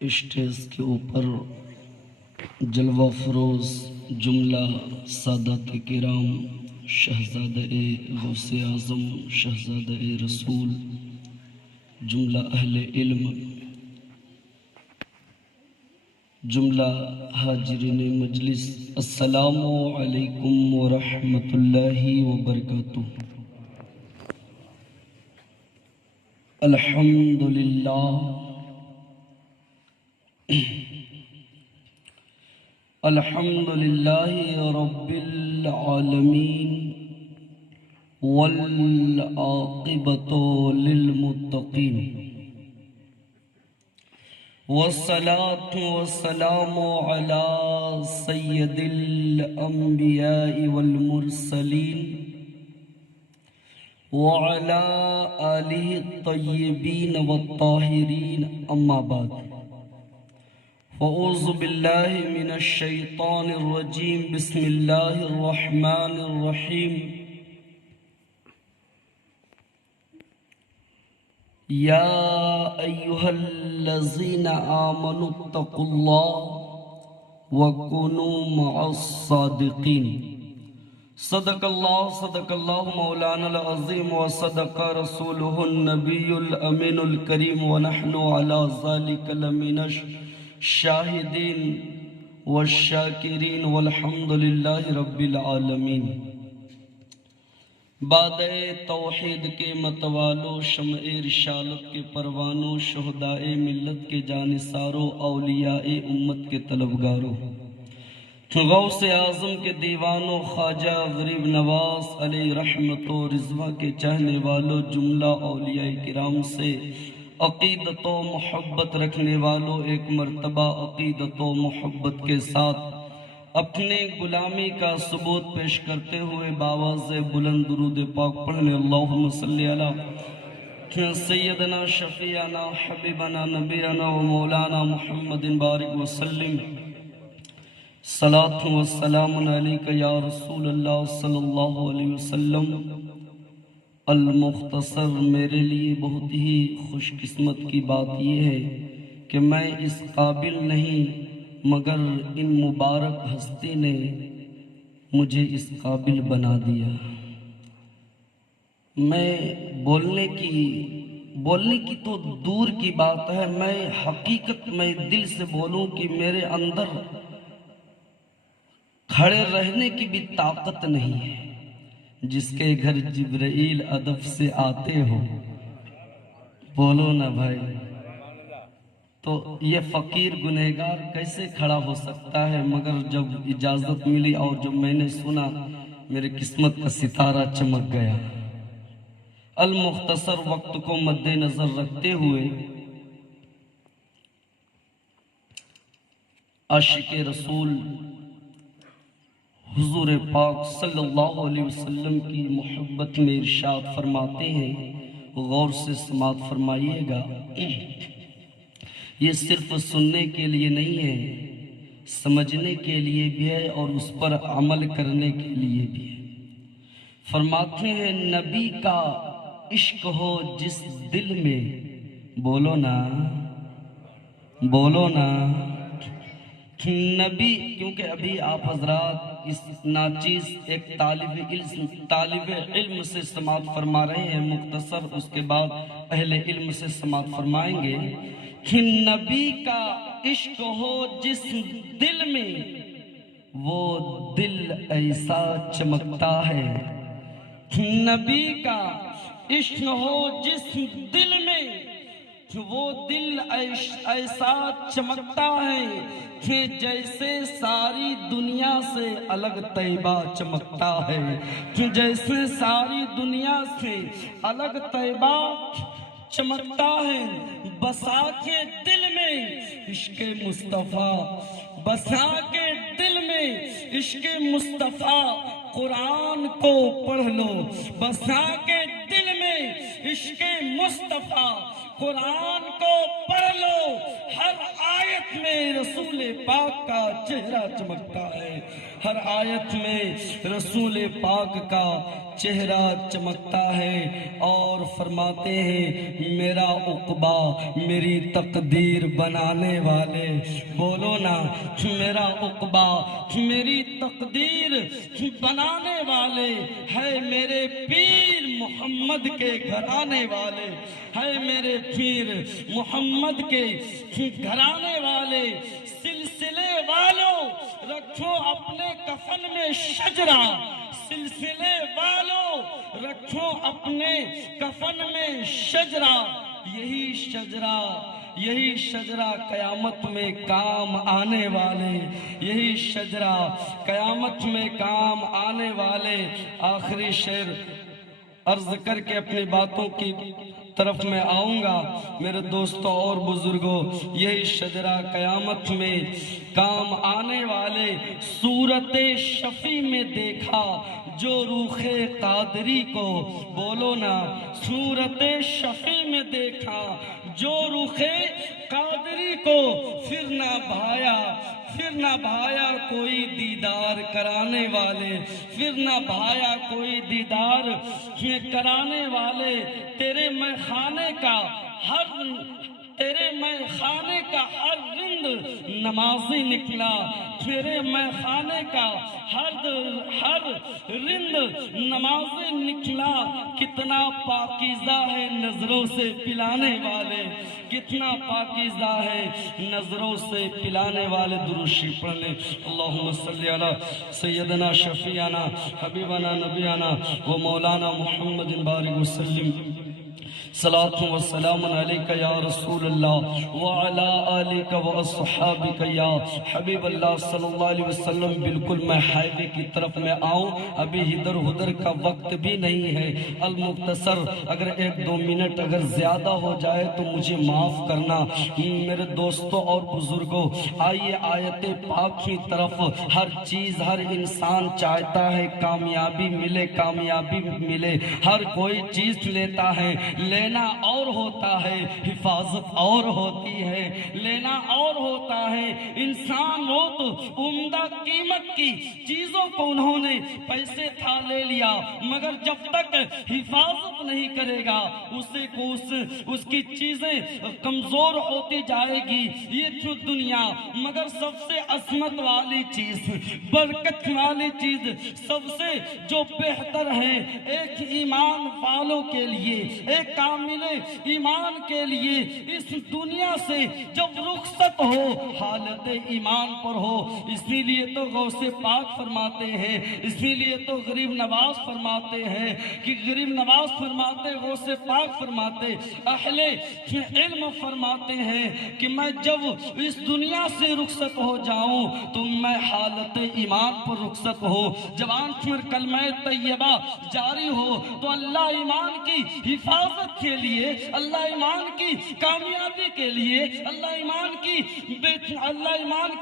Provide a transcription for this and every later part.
Stage کے اوپر جلوہ فروز جملہ سادات کرام، شہزادہ غوث اعظم، شہزادہ رسول، جملہ اہل علم، جملہ حاضرین مجلس، السلام علیکم ورحمۃ اللہ وبرکاتہ۔ الحمد للہ رب العالمین والعاقبۃ للمتقین، والصلاة والسلام علی سید الانبیاء والمرسلین وعلی آلہ الطیبین والطاہرین، اما بعد، فاعوذ باللہ من الشیطان الرجیم، بسم اللہ الرحمن الرحیم۔ یا ایہا الذین آمنوا اتقوا اللہ وکونوا مع الصادقین۔ صدق اللہ مولانا العظیم وصدق رسولہ النبی الامین الکریم، ونحن علی ذلک لمن الشاہدین والشاکرین، والحمد للہ رب العالمین۔ بعد توحید کے متوالو، شمع رسالت کے پروانوں، شہدائے ملت کے جانثاروں، اولیاء امت کے طلبگاروں، غوث اعظم کے دیوانوں، خواجہ غریب نواز علیہ رحمت و رضوان کے چاہنے والوں، جملہ اولیاء کرام سے عقیدت و محبت رکھنے والوں، ایک مرتبہ عقیدت و محبت کے ساتھ اپنے غلامی کا ثبوت پیش کرتے ہوئے باواز بلند درود پاک پڑھنے، اللہم صلی علی سیدنا شفیعنا حبیبنا نبینا و مولانا محمد بارک وسلم۔ صلاۃ و سلام علیک یا رسول اللہ صلی اللہ علیہ وسلم۔ المختصر، میرے لیے بہت ہی خوش قسمت کی بات یہ ہے کہ میں اس قابل نہیں، مگر ان مبارک ہستی نے مجھے اس قابل بنا دیا۔ میں بولنے کی تو دور کی بات ہے، میں حقیقت میں دل سے بولوں کہ میرے اندر کھڑے رہنے کی بھی طاقت نہیں ہے۔ جس کے گھر جبرائیل ادب سے آتے ہو، بولو نا بھائی، تو یہ فقیر گنہگار کیسے کھڑا ہو سکتا ہے؟ مگر جب اجازت ملی اور جب میں نے سنا، میرے قسمت کا ستارہ چمک گیا۔ المختصر، وقت کو مد نظر رکھتے ہوئے عاشق رسول حضور پاک صلی اللہ علیہ وسلم کی محبت میں ارشاد فرماتے ہیں، غور سے سماعت فرمائیے گا۔ یہ صرف سننے کے لیے نہیں ہے، سمجھنے کے لیے بھی ہے اور اس پر عمل کرنے کے لیے بھی ہے۔ فرماتے ہیں، نبی کا عشق ہو جس دل میں، بولو نا نبی، کیونکہ ابھی آپ حضرات اس ناچیز ایک طالب علم سے سماعت فرما رہے ہیں، مختصر اس کے بعد اہل علم سے سماعت فرمائیں گے کہ نبی کا عشق ہو جس دل میں، وہ دل ایسا چمکتا ہے۔ نبی کا عشق ہو جس دل میں، وہ دل ایسا چمکتا ہے کہ جیسے ساری دنیا سے الگ طیبہ چمکتا ہے، کہ جیسے ساری دنیا سے الگ طیبہ چمکتا ہے۔ بسا کے دل میں عشق مصطفیٰ، بسا کے دل میں عشق مصطفیٰ، قرآن کو پڑھ لو۔ بسا کے دل میں عشق مصطفیٰ، قرآن کو پڑھ لو، ہر آیت میں رسول پاک کا چہرہ چمکتا ہے، ہر آیت میں رسول پاک کا چہرہ چمکتا ہے، اور فرماتے ہیں میرا عقبہ میری تقدیر بنانے والے، بولو نا میرا عقبہ میری تقدیر بنانے والے ہے، میرے پیر محمد کے گھرانے والے ہے، میرے پیر محمد کے گھرانے والے، سلسلے والوں رکھو اپنے کفن میں شجرہ، سلسلے والوں رکھو اپنے کفن میں شجرہ، یہی شجرہ قیامت میں کام آنے والے، یہی شجرہ قیامت میں کام آنے والے۔ آخری شعر عرض کر کے اپنی باتوں کی طرف میں آؤں گا میرے دوستوں اور بزرگوں، یہی شجرہ قیامت میں کام آنے والے۔ صورت شفیع میں دیکھا جو روخ قادری کو، بولو نا صورت شفیع میں دیکھا جو روخ قادری کو، پھر نہ بھایا کوئی دیدار کرانے والے، پھر نہ بھایا کوئی دیدار کرانے والے، تیرے میں خانے کا ہر رند نمازی نکلا، تیرے میں خانے کا ہر رند نمازی نکلا، کتنا پاکیزہ ہے نظروں سے پلانے والے، کتنا پاکیزہ ہے نظروں سے پلانے والے۔ دروشی پڑھ لیں، اللہم صلی علی سیدنا شفیعنا حبیبنا نبینا و مولانا محمد بارک وسلم، صلاۃ و سلام علیک یا رسول اللہ وعلا آلک و اصحابک یا حبیب اللہ صلی اللہ علیہ وسلم۔ بالکل میں ہائیوے کی طرف میں آؤں، ابھی ادھر ادھر کا وقت بھی نہیں ہے، المختصر اگر 1-2 منٹ اگر زیادہ ہو جائے تو مجھے معاف کرنا میرے دوستوں اور بزرگوں۔ آئیے آیت پاک کی طرف۔ ہر چیز ہر انسان چاہتا ہے کامیابی ملے، ہر کوئی چیز لیتا ہے، لینا اور ہوتا ہے، حفاظت اور ہوتی ہے، لینا اور ہوتا ہے۔ انسان ہو تو عمدہ قیمت کی چیزوں کو انہوں نے پیسے تھا لے لیا، مگر جب تک حفاظت نہیں کرے گا اس کی چیزیں کمزور ہوتی جائے گی۔ یہ جو دنیا، مگر سب سے عظمت والی چیز، برکت والی چیز، سب سے جو بہتر ہے، ایک ایمان والوں کے لیے، ایک کامل ایمان کے لیے اس دنیا سے جب رخصت ہو، حالت ایمان پر ہو۔ اسی لیے تو غوث پاک فرماتے ہیں، اسی لیے تو غریب نواز فرماتے ہیں کہ غریب نواز فرماتے، غوث پاک فرماتے، اہل علم فرماتے ہیں کہ میں جب اس دنیا سے رخصت ہو جاؤں تو میں حالت ایمان پر رخصت ہو، جوان پر کلمہ طیبہ جاری ہو، تو اللہ ایمان کی حفاظت کے لیے، اللہ ایمان کی کامیابی کے لیے، اللہ ایمان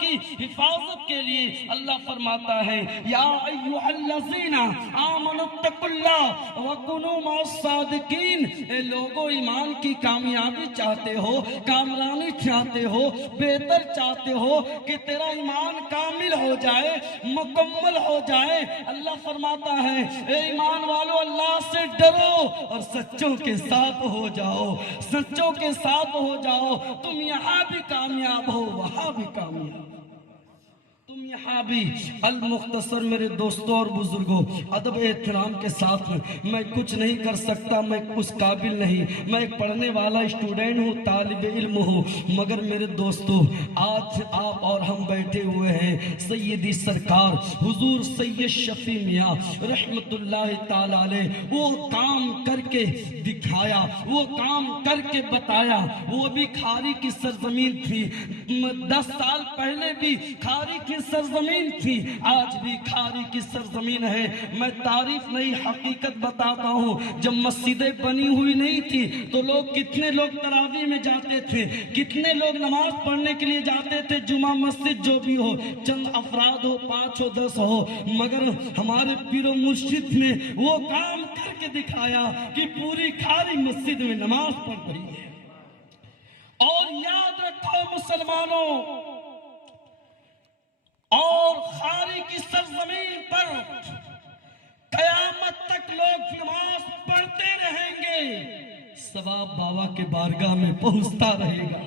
کی حفاظت کے لیے اللہ فرماتا ہے یا ایھا الذین آمنوا اتقوا اللہ وکونوا مع الصادقین۔ اے لوگو، ایمان کی کامیابی چاہتے ہو، کامرانی چاہتے ہو، بہتر چاہتے ہو کہ تیرا ایمان کامل ہو جائے، مکمل ہو جائے، اللہ فرماتا ہے اے ایمان والو اللہ سے ڈرو اور سچوں کے ساتھ ہو جاؤ، سچوں کے ساتھ ہو جاؤ، تم یہاں بھی کامیاب ہو، وہاں بھی کامیاب، تم یہاں بھی۔ المختصر میرے دوستوں اور بزرگوں، ادب احترام کے ساتھ میں کچھ نہیں کر سکتا، میں اس قابل نہیں، میں ایک پڑھنے والا اسٹوڈنٹ ہوں، طالب علم ہوں، مگر میرے دوستوں آج آپ اور ہم بیٹھے ہوئے ہیں سیدی سرکار حضور سید شفیع میاں رحمت اللہ تعالی علیہ، وہ کام کر کے دکھایا، وہ کام کر کے بتایا۔ وہ بھی کھاری کی سرزمین تھی، 10 سال پہلے بھی کھاری کی سرزمین تھی، آج بھی کھاری کی سرزمین ہے۔ میں تعریف نہیں حقیقت بتاتا ہوں، جب مسجدیں بنی ہوئی نہیں تھی تو کتنے لوگ تراویح میں جاتے تھے، کتنے لوگ نماز پڑھنے کے لیے جاتے تھے، جمعہ مسجد جو بھی ہو، چند افراد ہو، 5 ہو 10 ہو، مگر ہمارے پیر و مرشد نے وہ کام کر کے دکھایا کہ پوری کھاری مسجد میں نماز پڑھ رہی ہے۔ اور یاد رکھو مسلمانوں، اور خاری کی سرزمین پر قیامت تک لوگ نماز پڑھتے رہیں گے، ثواب بابا کے بارگاہ میں پہنچتا رہے گا۔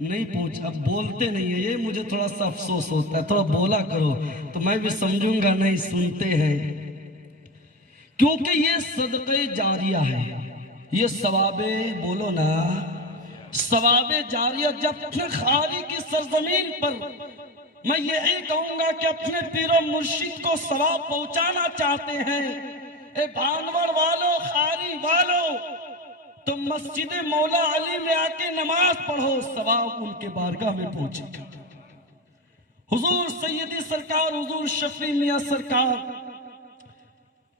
نہیں پہنچا، بولتے نہیں ہے، یہ مجھے تھوڑا سا افسوس ہوتا ہے، تھوڑا بولا کرو تو میں بھی سمجھوں گا نہیں سنتے ہیں، کیونکہ یہ صدقہ جاریہ ہے، یہ ثواب، بولو نا، ثواب جاریہ۔ جب اپنے خالی کی سرزمین پر میں یہی کہوں گا کہ اپنے پیر و مرشد کو ثواب پہنچانا چاہتے ہیں، اے بھانوڑ والو، خاری والو، تم مسجد مولا علی میں آ کے نماز پڑھو، ثواب ان کے بارگاہ میں پہنچے گا۔ حضور سیدی سرکار، حضور شفیع میاں سرکار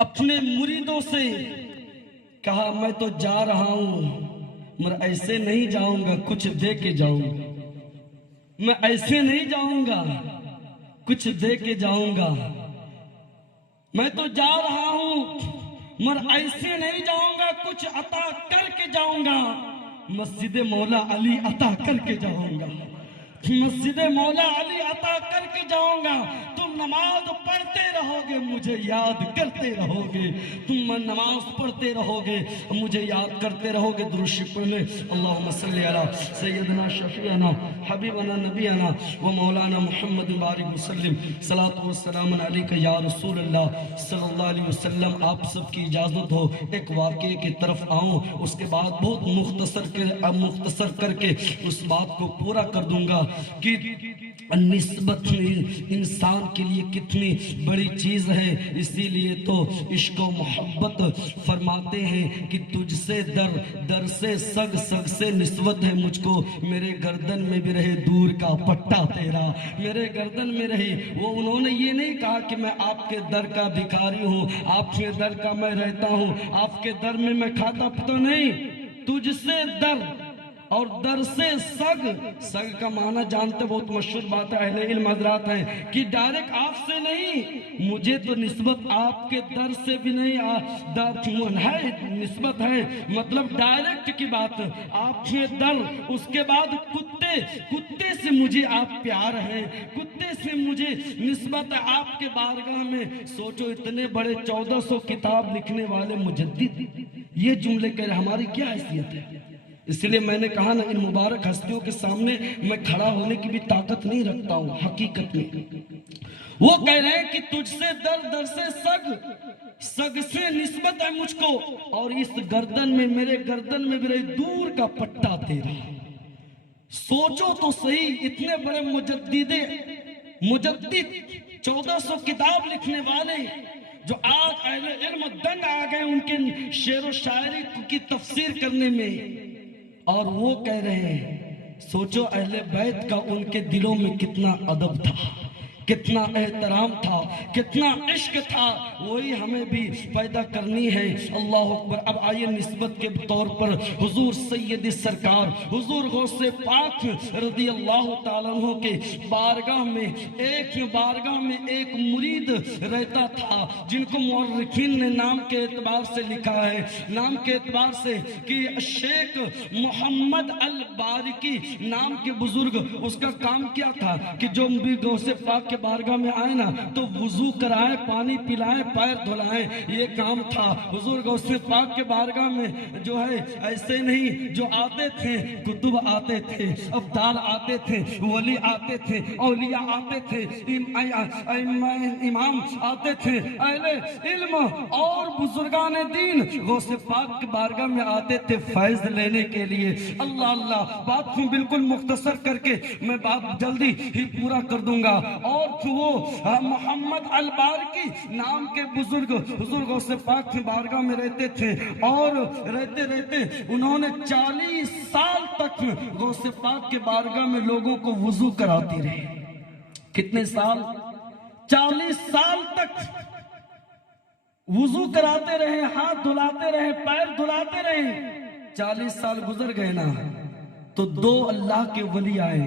اپنے مریدوں سے کہا میں تو جا رہا ہوں مگر ایسے نہیں جاؤں گا، کچھ دے کے جاؤں گا، میں ایسے نہیں جاؤں گا، کچھ دے کے جاؤں گا، میں تو جا رہا ہوں مگر ایسے نہیں جاؤں گا، کچھ عطا کر کے جاؤں گا، مسجد مولا علی عطا کر کے جاؤں گا، مسجد مولا علی عطا کر کے جاؤں گا، تم نماز پڑھتے رہو گے، مجھے یاد کرتے رہو گے، تم نماز پڑھتے رہو گے، مجھے یاد کرتے رہو گے۔ درود شریف پڑھ لیں، اللہم صلی علی سیدنا شفیعنا حبیبنا نبینا و مولانا محمد بارک وسلم، صلاۃ و سلام علیک یا رسول اللہ صلی اللہ علیہ وسلم۔ آپ سب کی اجازت ہو ایک واقعے کی طرف آؤں، اس کے بعد بہت مختصر کر کے اس بات کو پورا کر دوں گا کہ نسبت انسان کے لیے کتنی بڑی چیز ہے۔ اسی لیے تو عشق و محبت فرماتے ہیں کہ تجھ سے در سے سگ سے نسبت ہے مجھ کو، میرے گردن میں بھی رہے دور کا پٹا تیرا، میرے گردن میں رہے۔ وہ انہوں نے یہ نہیں کہا کہ میں آپ کے در کا بھکاری ہوں، آپ کے در کا میں رہتا ہوں، آپ کے در میں میں کھاتا تو نہیں، تجھ سے در اور در سے سگ۔ سگ کا معنی جانتے، بہت مشہور بات ہے، اہل علم حضرات ہیں کہ ڈائریکٹ آپ سے نہیں، مجھے تو نسبت آپ کے در سے بھی نہیں ہے، نسبت ہے مطلب ڈائریکٹ کی بات، آپ کے در، اس کے بعد کتے سے مجھے آپ پیار ہیں، کتے سے مجھے نسبت ہے آپ کے بارگاہ میں۔ سوچو اتنے بڑے 1400 کتاب لکھنے والے مجدد یہ جملے کہہ رہے، ہماری کیا حیثیت ہے؟ اس لیے میں نے کہا نا، ان مبارک ہستیوں کے سامنے میں کھڑا ہونے کی بھی طاقت نہیں رکھتا ہوں حقیقت میں۔ وہ کہہ رہے ہیں کہ تجھ سے در سے سگ سے نسبت ہے مجھ کو، اور اس گردن میں، میرے گردن میں بھی رہے دور کا پٹا تیرا۔ سوچو تو صحیح، اتنے بڑے مجدد 1400 کتاب لکھنے والے، جو آج اہل علم دنگ آ گئے ان کے شعر و شاعری کی تفسیر کرنے میں، اور وہ کہہ رہے ہیں، سوچو اہل بیت کا ان کے دلوں میں کتنا ادب تھا، کتنا احترام تھا، کتنا عشق تھا، وہی ہمیں بھی پیدا کرنی ہے۔ اللہ اکبر۔ اب آئیے نسبت کے طور پر حضور سید سرکار، حضور غوث پاک رضی اللہ تعالیٰ عنہ کے بارگاہ میں ایک مرید رہتا تھا، جن کو مورخین نے نام کے اعتبار سے لکھا ہے، نام کے اعتبار سے کہ شیخ محمد البارکی نام کے بزرگ، اس کا کام کیا تھا کہ جو بھی غوث پاک کے بارگاہ میں آئے نا تو وضو کرائے، پانی پلائے، پیر دھلائے، یہ کام تھا۔ حضور غوث پاک کے بارگاہ میں جو ہے ایسے نہیں، جو آتے تھے کتب آتے تھے، ابدال آتے تھے، ولی آتے تھے، اولیاء آتے تھے، امام آتے تھے، اہل علم اور بزرگان دین غوث پاک کے بارگاہ میں آتے تھے فیض لینے کے لیے۔ اللہ اللہ، بات کو بالکل مختصر کر کے میں بات جلدی ہی پورا کر دوں گا۔ اور وہ محمد البارکی نام کے بزرگ حضور غوث پاک کی بارگاہ میں رہتے تھے، اور رہتے انہوں نے 40 سال تک غوث پاک کے بارگاہ میں لوگوں کو وضو کراتی رہے۔ کتنے سال؟ 40 سال تک وضو کراتے رہے، ہاتھ دھلاتے رہے، پیر دھلاتے رہے۔ 40 سال گزر گئے نا تو 2 اللہ کے ولی آئے،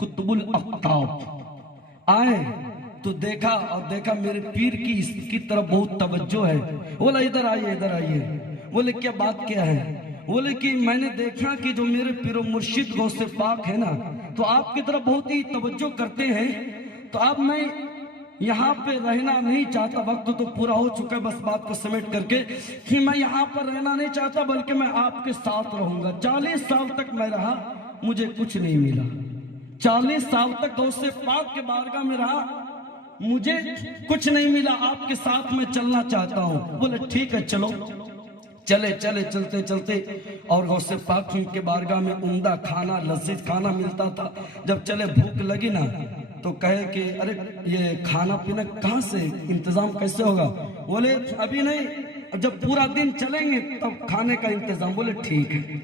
قطب الاقطاب آئے تو دیکھا میرے پیر کی اس کی طرف بہت توجہ ہے۔ بولا ادھر آئیے۔ بولے کیا بات کیا ہے؟ بولے کہ میں نے دیکھا کہ جو میرے پیر و مرشد غوث پاک ہے نا، تو آپ کی طرف بہت ہی توجہ کرتے ہیں، تو اب میں یہاں پہ رہنا نہیں چاہتا، وقت تو پورا ہو چکا ہے، بس بات کو سمیٹ کر کے کہ میں یہاں پر رہنا نہیں چاہتا بلکہ میں آپ کے ساتھ رہوں گا۔ 40 سال تک میں رہا، مجھے کچھ نہیں ملا۔ 40 سال تک غوث پاک کے بارگاہ میں رہا، مجھے کچھ نہیں ملا، آپ کے ساتھ میں چلنا چاہتا ہوں۔ بولے ٹھیک ہے چلو۔ چلتے چلتے اور غوث پاک کے بارگاہ میں عمدہ کھانا، لذیذ کھانا ملتا تھا۔ جب چلے بھوک لگی نا تو کہے کہ ارے یہ کھانا پینا کہاں سے، انتظام کیسے ہوگا؟ بولے ابھی نہیں، جب پورا دن چلیں گے تب کھانے کا انتظام۔ بولے ٹھیک ہے۔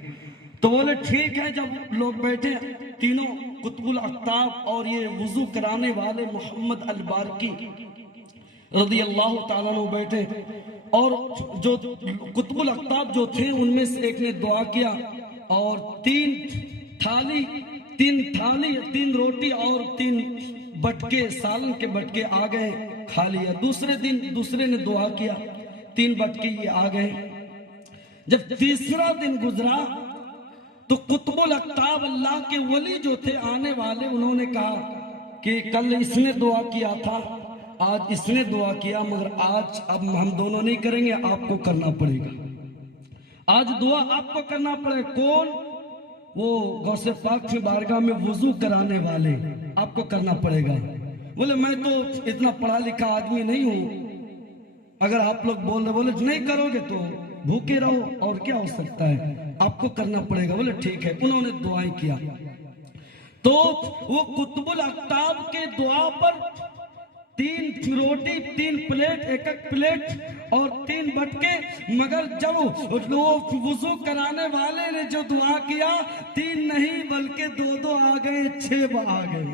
تو بولے ٹھیک ہے۔ جب لوگ بیٹھے تینوں، قطب الاقطاب اور یہ وضو کرانے والے محمد البارکی رضی اللہ تعالیٰ عنہ بیٹھے، اور جو قطب الاقطاب جو تھے ان میں سے ایک نے دعا کیا اور تین تھالی روٹی اور 3 بٹکے سالن کے بٹکے آ گئے، کھا لیا۔ دوسرے نے دعا کیا، 3 بٹکے یہ آ گئے۔ جب تیسرا دن گزرا تو قطب الاقطاب اللہ کے ولی جو تھے آنے والے، انہوں نے کہا کہ کل اس نے دعا کیا تھا، آج اس نے دعا کیا، مگر آج اب ہم دونوں نہیں کریں گے، آپ کو کرنا پڑے گا۔ آج دعا آپ کو کرنا پڑے۔ کون؟ وہ غوث پاک کی بارگاہ میں وضو کرانے والے، آپ کو کرنا پڑے گا۔ بولے میں تو اتنا پڑھا لکھا آدمی نہیں ہوں، اگر آپ لوگ بول رہے، بولے نہیں کرو گے تو بھوکے رہو، اور کیا ہو سکتا ہے، آپ کو کرنا پڑے گا۔ بولے ٹھیک ہے۔ انہوں نے دعائیں کیا تو وہ قطب الاقطاب کے دعا پر 3 روٹی، 3 پلیٹ، 1 پلیٹ اور 3 بٹکے، مگر جب وہ وضو کرانے والے نے جو دعا کیا، 3 نہیں بلکہ 2 آ گئے، 6 آ گئے،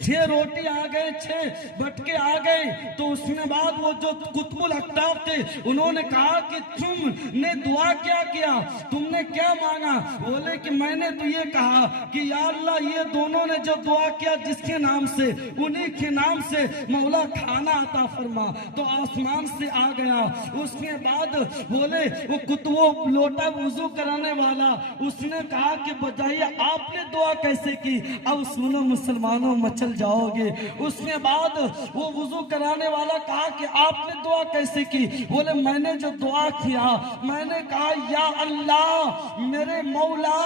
6 روٹی آ گئے، 6 بٹکے آ گئے۔ تو اس نے بعد وہ جو قطب الاقطاب تھے انہوں نے کہا کہ تم نے دعا کیا کیا، تم نے کیا مانگا؟ بولے کہ میں نے تو یہ کہا کہ یا اللہ یہ دونوں نے جو دعا کیا جس کے نام سے، انہی کے نام سے مولا کھانا عطا فرما، تو آسمان سے آ گیا۔ اس کے بعد بولے وہ قطب لوٹا وضو کرانے والا، اس نے کہا کہ بتائیے آپ نے دعا کیسے کی؟ اب سنو مسلمانوں، مچل جاؤ گے۔ اس کے بعد وہ وضو کرانے والا کہا کہ آپ نے دعا کیسے کی؟ بولے میں نے جو دعا کیا، میں نے کہا یا اللہ میرے مولا،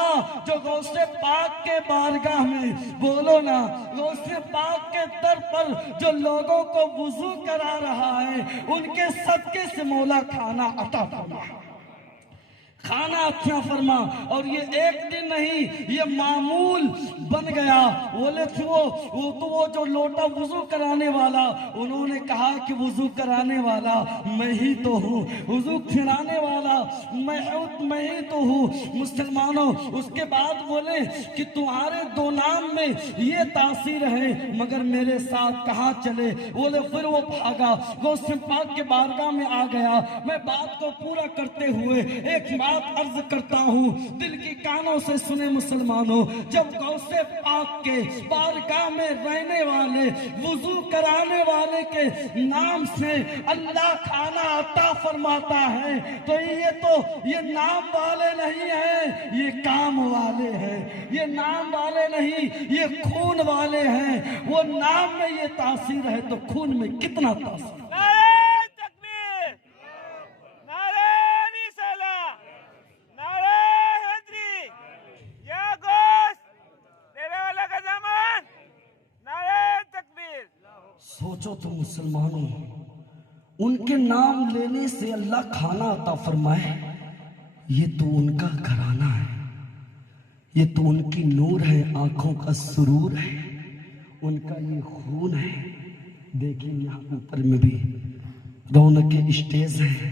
جو غوث پاک کے بارگاہ میں، بولو نا، غوث پاک کے در پر جو لوگوں کو وضو کرا رہا ہے، ان کے صدقے سے مولا کھانا عطا فرما، کھانا عطا فرما۔ اور یہ ایک دن نہیں، یہ معمول بن گیا۔ بولے تھے وہ جو لوٹا وضو کرانے والا، انہوں نے کہا کہ وضو کرانے والا میں ہی تو ہوں، وضو کرانے والا میں ہی تو ہوں۔ مسلمانوں، اس کے بعد بولے کہ تمہارے 2 نام میں یہ تاثیر ہے، مگر میرے ساتھ کہاں چلے؟ بولے پھر وہ بھاگا، غوث پاک کے بارگاہ میں آ گیا۔ میں بات کو پورا کرتے ہوئے ایک بات عرض کرتا ہوں، دل کی کانوں سے سنے مسلمانوں، جب غوث پاک کے بارگاہ میں رہنے والے، وضو کرانے والے کے نام سے اللہ کھانا عطا فرماتا ہے، تو یہ نام والے نہیں ہیں، یہ کام والے ہیں۔ یہ نام والے نہیں، یہ خون والے ہیں۔ وہ نام میں یہ تاثیر ہے تو خون میں کتنا تاثیر۔ سوچو تو مسلمانوں، ان کے نام لینے سے اللہ کھانا عطا فرمائے، یہ تو ان کا گھرانہ ہے، یہ تو ان کی نور ہے، آنکھوں کا سرور ہے، ان کا یہ خون ہے۔ دیکھیں یہاں اوپر میں بھی رونق اسٹیج ہے،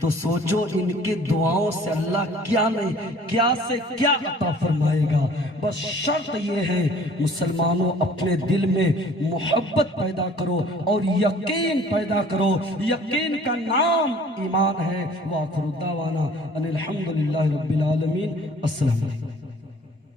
تو سوچو ان کے دعاؤں سے اللہ کیا سے کیا عطا فرمائے گا۔ بس شرط یہ ہے مسلمانوں، اپنے دل میں محبت پیدا کرو اور یقین پیدا کرو، یقین کا نام ایمان ہے۔ وآخر دعوانا ان الحمدللہ رب العالمین۔ السلام علیکم۔